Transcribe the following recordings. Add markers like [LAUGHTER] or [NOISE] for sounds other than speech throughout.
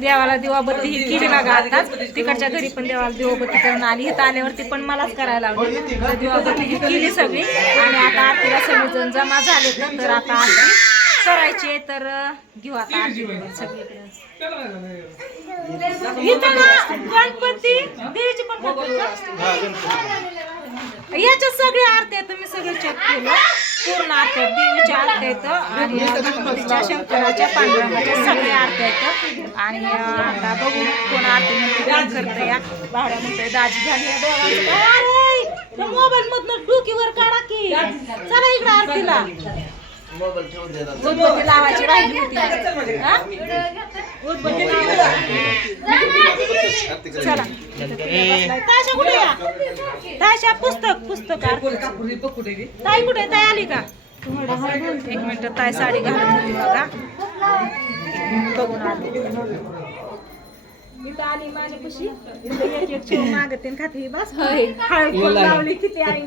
देवाला दिवाबत्ती ही केली बघा आताच तिकडच्या घरी पण देवाला देवाबत्ती करून आली. इथं आल्यावरती पण मलाच करायला लागली तर दिवाबत्ती ही केली सगळी. आणि आता आरतीला सगळेजण जमा झाले तर आता आरती करायची आहे. तर घेऊ आता आरती सगळीकडे. गणपती देवीची पण याच्यात सगळी आरती आहेत तुम्ही सगळं चेक केलं. पूर्ण आहेत देवीच्या आरती आहेत. आणि गणपतीच्या शंकराच्या पांडुरंगाच्या सगळ्या आरती आहेत. आणि आता बघू कोण आरती म्हणते करतं या भाड्या म्हणतोय दाजी झाली मोबाईल मधनं डोकीवर काढा की. चला इकडे आरतीला. उदबत्ती लावायची राहिली होती. हा? उदबत्ती लावायची चला ताशा कुठे या? ताशा पुस्तक पुस्तक आरतीचं. ताई कुठे ताई आली का? एक मिनिट ताई साडी घालत होती बघा. बघून आली. इथं आली माझ्यापाशी इथं एक एक शिव मागते आणि खाते. बस. हळद पण लावली किती आई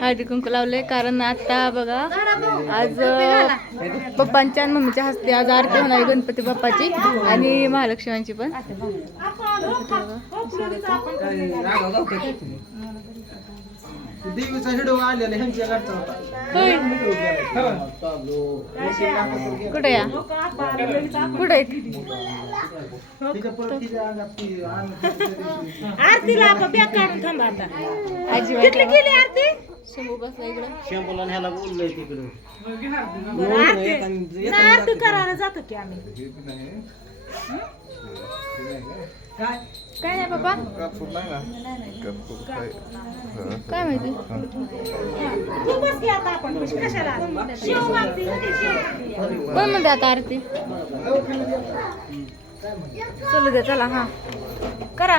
हळदी कुंकू लावले कारण आता बघा आज अ, पप्पांच्या आणि मम्मीच्या हस्ते आज आरती होणार आहे गणपती बाप्पाची आणि महालक्ष्म्यांची पण. देवीचा हिडो आलेला ह्यांच्या गाडचा होता. होय. कुठे या? कुठे आहेत? तिच्या परत तिच्या अंगात ती अंग- आरतीला आपण बॅग काढून थांबा आता. आजी आरती? शंभू बसला इकडं. शॅम्पूला आणि ह्याला बोललोय तिकडं. बरं, आरती नाही, आरती करायला जातो की आम्ही. काय? नाही बाबा. काय माहिती? तू बस की आता आपण. बस, कशाला शिव मागती ना ती, शिव. मागती. कोण म्हणते आता आरती? चलू दे चला हा. करा.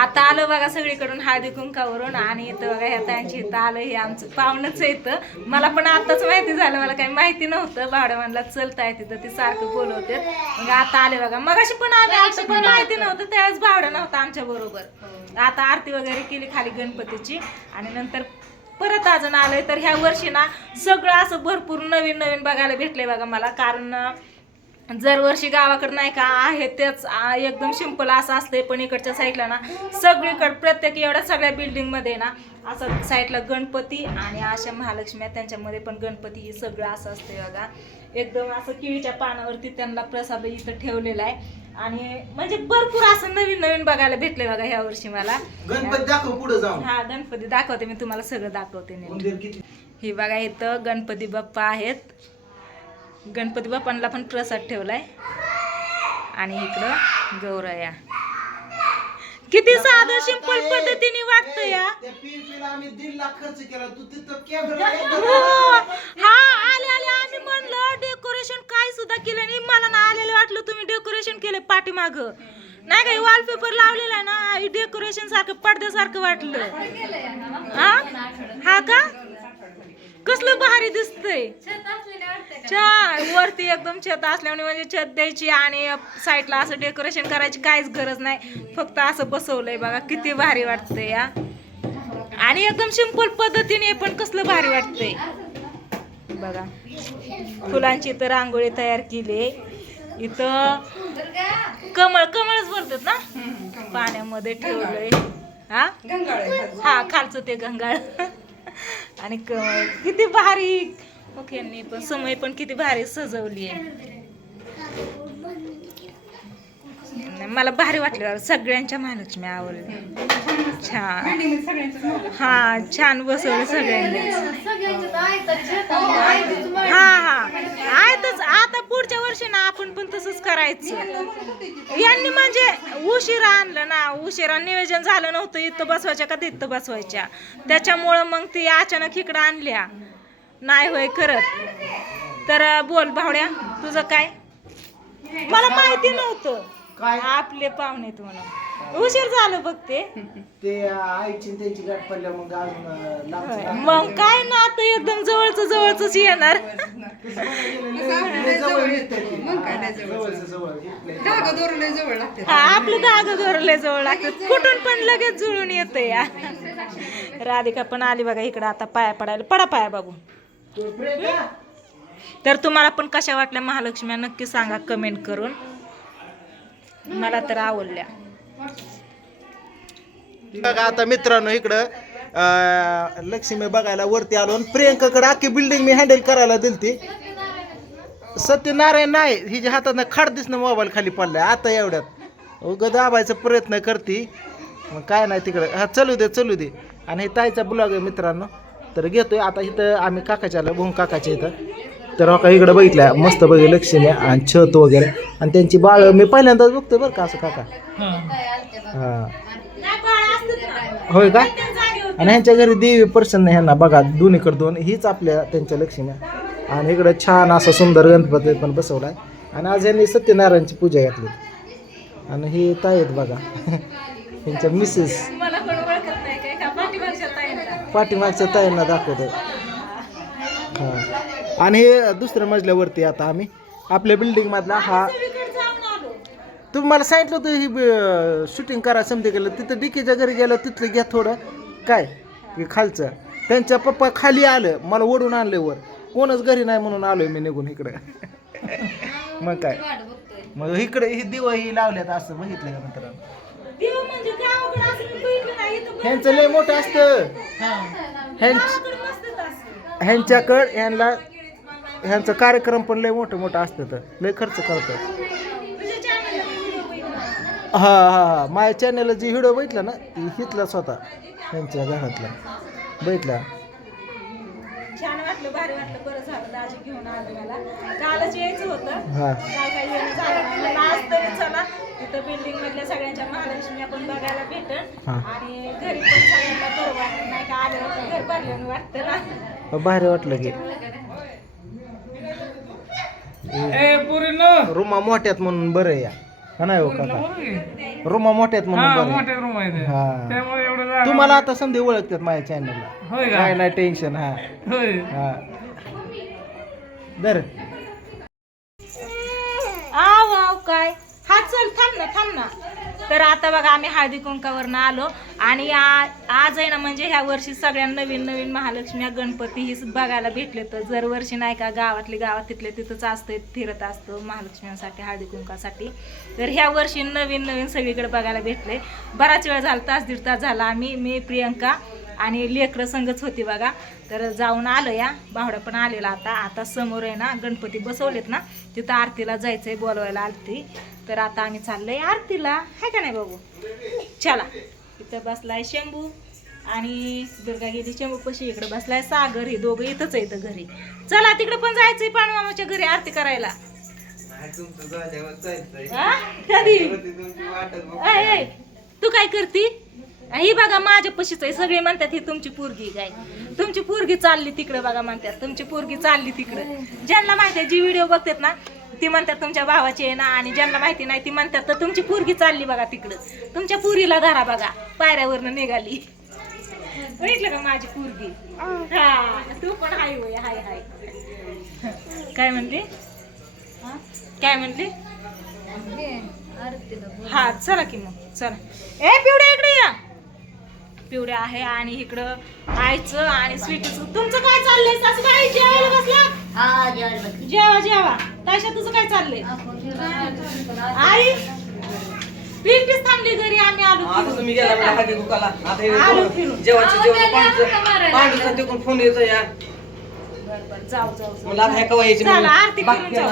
आता आलं बघा सगळीकडून हळदी कुंकावरून आणि इथं बघा ह्या ताईंची इथं आलं हे आमचं पाहुणच इथं. मला पण आताच माहिती झालं मला काही माहिती नव्हतं. भावड्या म्हणला चलता आहे तिथं ते सारखं बोलवते. मग आता आले बघा. मगाशी पण आले आमचं पण माहिती नव्हतं. त्यावेळेस भावड्या नव्हता आमच्या बरोबर. आता आरती वगैरे केली खाली गणपतीची. आणि नंतर परत अजून आलोय. तर ह्या वर्षी ना सगळं असं भरपूर नवीन नवीन बघायला भेटलंय बघा मला. कारण दरवर्षी गावाकडे नाही का आहे तेच एकदम सिंपल असं असतंय पण इकडच्या साईडला ना सगळीकडे प्रत्येक एवढ्या सगळ्या बिल्डिंगमध्ये ना असं साईडला गणपती आणि अशा महालक्ष्मी आहेत त्यांच्यामध्ये पण गणपती हे सगळं असं असतंय बघा. एकदम असं केळीच्या पानावरती त्यांना प्रसाद इथं ठेवलेला आहे. आणि म्हणजे भरपूर असं नवीन नवीन बघायला भेटले बघा ह्या वर्षी मला. गणपती दाखव पुढे जाऊन. हा गणपती दाखवते मी तुम्हाला सगळं दाखवते ही बघा इथं गणपती बाप्पा आहेत. गणपती बाप्पांना पण प्रसाद ठेवलाय. आणि इकडं गौरया. किती साधं सिंपल पद्धतीने वाटतं या त्या PVP ला आम्ही दीड लाख खर्च केला. तू तिथं कॅमेरा हो. हा आले आले. आम्ही म्हणलं डेकोरेशन काय सुद्धा केलं नाही. मला ना आलेलं वाटलं तुम्ही डेकोरेशन केलं पाठीमाग. नाही काही वॉलपेपर लावलेला आहे ना डेकोरेशन सारखं पडद्यासारखं वाटलं. हा? हा का? कसलं भारी दिसतंय. छान. वरती एकदम छत असल्यामुळे म्हणजे छत द्यायची आणि साईडला असं डेकोरेशन करायची काहीच गरज नाही. फक्त असं बसवलंय बघा किती भारी वाटतंय या आणि एकदम सिंपल पद्धतीने पण कसलं भारी वाटतंय. बघा. फुलांची तर रांगोळी तयार केली. इथं कमळ कमळच बोलतात ना? पाण्यामध्ये ठेवलंय. हा? हा खालचं ते गंगाळ. आणि किती भारी. ओके यांनी पण समय पण किती भारी सजवली आहे. मला भारी वाटलं. सगळ्यांच्या महालक्ष्मी आवडल्या छान. हा छान बसवलं सगळ्यांनी. आपण पण तसंच करायचं. यांनी म्हणजे उशिरा आणलं ना उशिरा नियोजन झालं नव्हतं इथं बसवायच्या का तिथं बसवायच्या. त्याच्यामुळं मग ती अचानक इकडं आणल्या. नाही होय करत तर बोल भावड्या तुझं काय? मला माहिती नव्हतं. काय? आपले पाहुणे म्हणून. उशीर झालं बघ ते आईची आणि त्यांची गाठ पडल्या मग अजून लांबचं. मग काय ना आता एकदम जवळच जवळच येणार लय जवळ येतंय ते. जवळचं जवळ इथलं. हा आपलं धाग धरले जवळ लागतात कुठून पण लगेच जुळून येतं या राधिका पण आली बघा इकडं आता पाया पडायला पडा पाया तू प्रियंका? तर तुम्हाला पण कशा वाटल्या महालक्ष्म्या नक्की सांगा कमेंट करून मला तर आवडल्या बघा आता मित्रांनो इकडं लक्ष्मी बघायला वरती आलो आणि प्रियंकाकडे अख्खी बिल्डिंग मी हँडल करायला दिलती. सत्यनारायण नाही हिच्या हातात खाड दिसणं मोबाईल खाली पडलाय आता एवढ्यात. उग दाबायचा प्रयत्न करते. मग काय नाही तिकडं. हा चलू दे चलू दे. आणि हे ताईचा ब्लॉग आहे मित्रांनो. तर घेतोय आता इथं आम्ही काकाच्या आलो भोंग काकाच्या इथं. तर हो का इकडं बघितलं मस्त बघ लक्ष्मी आणि छत वगैरे. आणि त्यांची बाळ मी पहिल्यांदाच बघतोय बरं का असं काका. हा. होय का? आणि ह्यांच्या घरी देवी प्रसन्न ह्यांना बघा दोन्हीकडे दोन हीच आपल्या त्यांच्या लक्ष्मी. आणि इकडं छान असा सुंदर गणपती पण बसवलाय. आणि आज ह्यांनी सत्यनारायणची पूजा घातली. आणि हे ताई आहेत बघा. ह्यांच्या मिसेस पाठीमागच्या ताईंना? दाखवतो आणि हे दुसऱ्या मजल्यावरती आता आम्ही. आपल्या बिल्डिंग मधला हा. तुम्ही मला सांगितलं होतं ही शूटिंग करा समजे गेलं. तिथं डिकीच्या घरी गेलं तिथलं घ्या थोडं. काय? की खालचं. त्यांच्या पप्पा खाली आलं मला ओढून आणलं वर. कोणच घरी नाही म्हणून आलोय मी निघून इकडं. [LAUGHS] मग काय? मग इकडे ही दिवा ही लावल्यात असं बघितलं का म्हणजे बघितलं नाही. इथं पण ह्यांचं लय मोठं असतं. ह्यांच्याकडं ह्यांना ह्यांचं कार्यक्रम पण लय मोठं मोठं असतं तर लय खर्च करतं हा हा हा. माझ्या चॅनलला जी व्हिडिओ बघितला ना ती हितला स्वतः त्यांच्या घरातला. बघितला? छान वाटलं भारी वाटलं. बरं झालं दाजी घेऊन आलं मला. कालच यायचं होतं. काल काही येणं झालं नाही. म्हणलं आज तरी चला. तिथं बिल्डिंग मधल्या सगळ्यांच्या महालक्ष्मी आपण बघायला भेटल. आणि घरी पण सगळ्यांना बरं वाटत नाही का? आलं होतं घर भरल्यानं वाटतं ना. भारी वाटलं की. रुमा मोठ्यात म्हणून बरं आहे या. हा नाही हो काका? रुमा मोठ्यात म्हणून बरं आहे. हा. तुम्हाला आता समजे ओळखतात माझ्या चॅनलला काय नाही टेन्शन हा. हा. दर आव आव काय? हा चल थांब ना थांब ना. तर आता बघा आम्ही हळदी कुंकावरनं आलो. आणि आ- आज आहे ना म्हणजे ह्या वर्षी सगळ्या नवीन नवीन महालक्ष्मी गणपती ही बघायला भेटले तर जर वर्षी नाही का गावातले गावात तिथले तिथंच असतं फिरत असतं महालक्ष्म्यांसाठी हळदी कुंकासाठी. तर ह्या वर्षी नवीन नवीन सगळीकडे बघायला भेटले. बराच वेळ झाला तास दीड तास झाला. आम्ही मी प्रियंका आणि लेकरं संगच होती बघा. तर जाऊन आलं या. बावडा पण आलेला आता. आता समोर आहे ना गणपती बसवलेत ना तिथं आरतीला जायचंय बोलवायला आरती. तर आता आम्ही चाललोय आरतीला. हाय का नाही बाबू? चला. इथं बसलाय शंभू आणि दुर्गा गेली. शंभू पशी इकडे बसलाय. सागर हे दोघं इथंच आहे इथं घरी. चला तिकडे पण जायचंय पाणमामाच्या घरी आरती करायला? कधी? तू काय करती? ही बघा माझ्या पशीच आहे. सगळे म्हणतात ही तुमची पोरगी काय तुमची पोरगी चालली तिकडे बघा म्हणतात. तुमची पोरगी चालली तिकडे. ज्यांना माहिती आहे जी व्हिडिओ बघतात ना ती म्हणतात तुमच्या भावाची आहे ना. आणि ज्यांना माहिती नाही ती म्हणतात तर तुमची पोरगी चालली बघा तिकडं. तुमच्या पुरीला धरा बघा. पायऱ्यावरनं निघाली. बघितलं का माझी पोरगी? हा. तू पण हाय होय हाय हाय. काय म्हणली? काय म्हणली? हा चला की मग. चला. ए पिवड्या इकडे या. पिवड्या आहे आणि इकडं आईचं आणि स्वीटीचं. तुमचं काय चाललंय? सासूबाई जेवायला बसला. जेवा जेवा. ताशा तुझं काय चाललंय? आई? पिंटीच थांबली घरी आम्ही आलो आता. तुम्ही गेला मला आता हे आलो फिरून. जेवायचं जेवण पांढरं पांढरं तिकडून फोन येतो या. बर बर जाऊ जाऊ जाऊ. मला आता ह्या कवा यायची चला आरती करून जाऊ.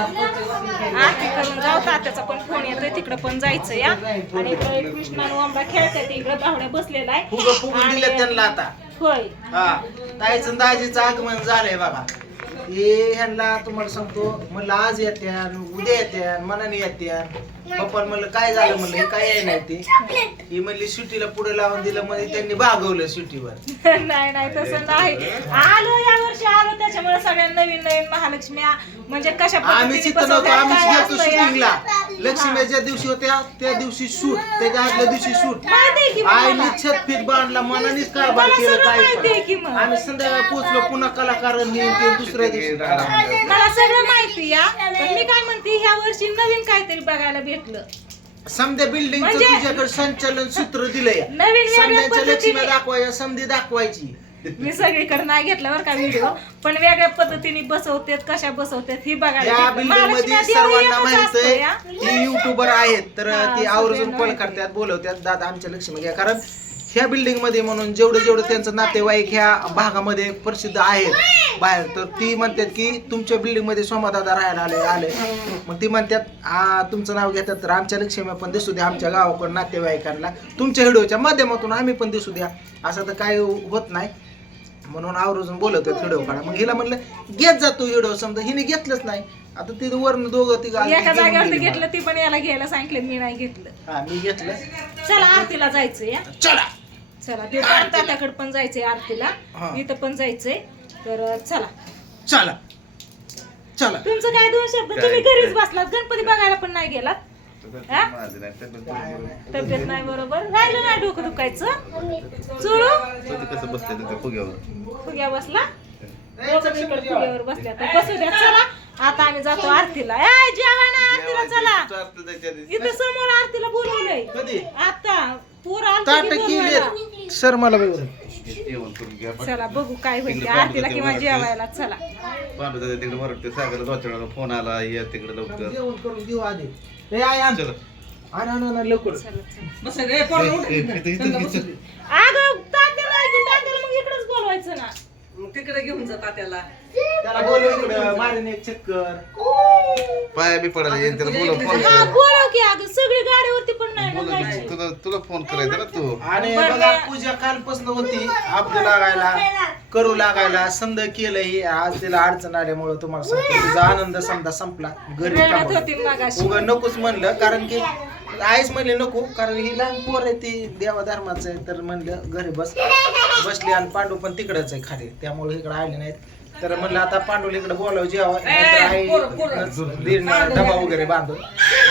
आरती करून जाऊ तात्याचा पण फोन येतोय तिकडे पण जायचं या. आणि इकडे कृष्णा आणि ओंबा खेळतात इकडे बावड्या बसलेला आहे फुगं फुगून आणि- दिलं त्यांना आता. होय. हा. ताईचं दाजीचं आगमन झालंय बघा. हे ह्यांना तुम्हाला सांगतो म्हणलं आज येत्यान उद्या येत्यान मनाने येत्यान पप्पा म्हणलं काय झालं? म्हणलं हे काय आहे नाही ते ही म्हणली सुट्टीला पुढे लावून दिलं म्हणजे त्यांनी भागवलं सुट्टीवर [LAUGHS] नाही नाही तसं नाही. आलो या वर्षी आलो त्याच्यामुळे सगळ्या नवीन नवीन महालक्ष्म्या म्हणजे कशा आम्ही पद्धतीने नव्हतो बसवतात, आम्ही काय गेलतो असतं या. शूटिंगला? लक्ष्मी ज्या दिवशी होत्या त्या दिवशी शूट त्याच्या आदल्या दिवशी शूट. माहिती आहे की मग आईने मला. छत फिट बांधला मनानेच कारभार मला केलं सगळं माहिती आहे काय की मग. आम्ही संध्याकाळी पोहोचलो पुन्हा कलाकार हे ते दुसऱ्या दिवशी. मला सगळं माहिती या पण मी काय म्हणते ह्या वर्षी नवीन काहीतरी बघायला भेटलं. समध्या बिल्डिंगचं म्हणजे- तुझ्याकडे संचालन सूत्र दिलंय. नवीन वेगळ्या समध्याच्या लक्ष्मी पद्धतीने दाखवायच्या समधी दाखवायची. मी सगळीकडे नाही घेतला बरं का व्हिडिओ पण वेगळ्या पद्धतीने बसवतेत कशा बसवतेत ही बघायला या भेटलं. बिल्डिंगमध्ये सर्वांना एकच माहीत असतो आहे युट्यूबर आहेत तर हा, ती आवर्जून सगळ्यांना कॉल माहिती. करतात बोलवतात दादा आमच्या लक्ष्मी घ्या. कारण ह्या बिल्डिंगमध्ये म्हणून जेवढं जेवढं त्यांचं नातेवाईक ह्या भागामध्ये प्रसिद्ध आहेत बाहेर तर ती म्हणतात की तुमच्या बिल्डिंगमध्ये सोमादादा राहायला आले आले. मग ती म्हणतात "आ, तुमचं नाव घेतात तर आमच्या लक्ष्मी पण दिसू द्या आमच्या गावाकडून नातेवाईकांना. तुमच्या व्हिडिओच्या माध्यमातून आम्ही पण दिसू द्या. असं तर काही होत नाही. म्हणून आवर्जून बोलवतात व्हिडिओ काढा. मग हिला म्हणलं घेत जातो व्हिडिओ समजा. हिने घेतलंच नाही. आता ती वरण दोघं ती एका जागेवरती घेतलं ती पण याला घ्यायला सांगितलं मी नाही घेतलं. हा मी घेतलं. चला आरतीला जायचं या. चला. चला तात्याकडे पण जायचंय आरतीला. इथं पण जायचंय. तर चला. चला. चला. तुमचं काय दोन शब्द? तुम्ही घरीच बसलात. गणपती बघायला पण नाही गेलात? हा? तब्येत नाही बरोबर? राहिलं नाही डोकं दुखायचं? चुळू? कसं तिथे फुग्यावर फुग्या बसला? दोघं इकडे फुग्यावर बसल्या. तर बसू द्या चला. आता आम्ही जातो आरतीला. ए जेवण आरतीला चला. इथं समोर आरतीला बोलवलंय. कधी? आता पोर ताट. केले सर मला बघून जेवण करून घ्या चला बघू काय होईल. आरतीला किंवा. जेवायला चला. पांडू दादा तिकडे वरटते सागरला फोन आला या तिकडे लवकर. जेवण करून देऊ आधी. ए आय आण चला. आण आण आण, लवकर. बस रे पोरं उठ. ए, इथं- इथं- इथं- इथं. अगं तात्याला आहे की तात्याला? मग इकडेच बोलवायचं ना. मग तिकडे घेऊन जातात त्याला त्याला बोलव इकडं. मारीन एक चक्कर. पाया बी पडायला येईन त्याला बोला फोन हा कर बोलव की अगं सगळी गाडीवरती पण नाही ना जायची तुला तुला फोन करायचा ना तू. आणि. बघा पूजा कालपासून होती अब्द लागायला करू लागायला समजा केलं ही आज तिला अडचण आल्यामुळे तुम्हाला सांगतो तिचा आनंद समजा संपला घरी रडत. होती मगाशी. उगा नकोच म्हणलं कारण की आईच म्हणले नको कारण ही लहान पोर आहे ती देवा धर्माचं आहे तर म्हणलं घरी बस. बसली आणि पांडू पण तिकडच आहे खाली त्यामुळे इकडे आले नाहीत. तर म्हणलं आता पांडूला इकडे बोलावं जेव्हा डबा वगैरे बांधून.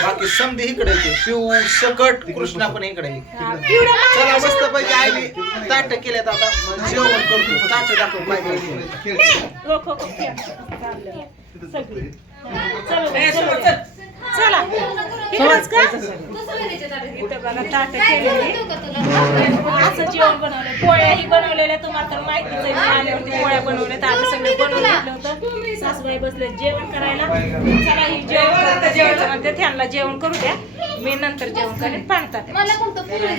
बाकी समधी इकडे येते. पिऊ सकट कृष्णा पण इकडे चला मस्त पैकी आईने ताट केल्यात आता. जेवण करतो. ताट दाखव पाहिजे. चला, इकडंच का? इथं बघा ताट केलेली असं जेवण बनवलं. पोळ्याही बनवलेल्या तुम्हाला तर माहितीच आहे मी आल्यावरती पोळ्या बनवल्या सगळे बनवून घेतलं होतं. सासूबाई बसले जेवण करायला. चला ही जेवण करता त्यांना जेवण करू द्या. मी नंतर जेवण करेन. पाणतात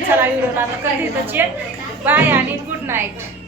चला व्हिडिओला आता कधी बाय आणि गुड नाईट